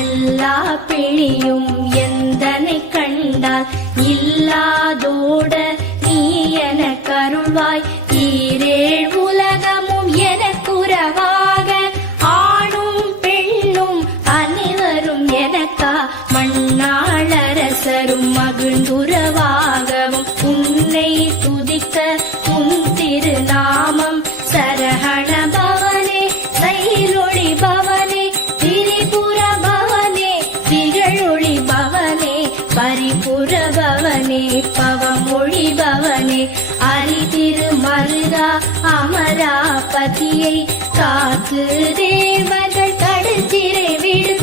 எல்லா பிணியும் எந்தனை கண்டால் இல்லாதோட நீ என கருள்வாய். ஈரேழ் உலகமும் எனக்குறவாக ஆணும் பெண்ணும் அனைவரும் எனக்கா மண்ணாளரசரும் மகிழ்ந்துறவாகவும் உன்னை துதிக்க உன் திருநாமம் சரஹண பவனே சைலொளி பவனே திரிபுர பவனே திகழொளி பவனே பரிபுர பவனே பவமொழி பவனே அரிதிரு மருதா அமராபதியை காத்து தேவர்கள் கடுச்சிறை விடு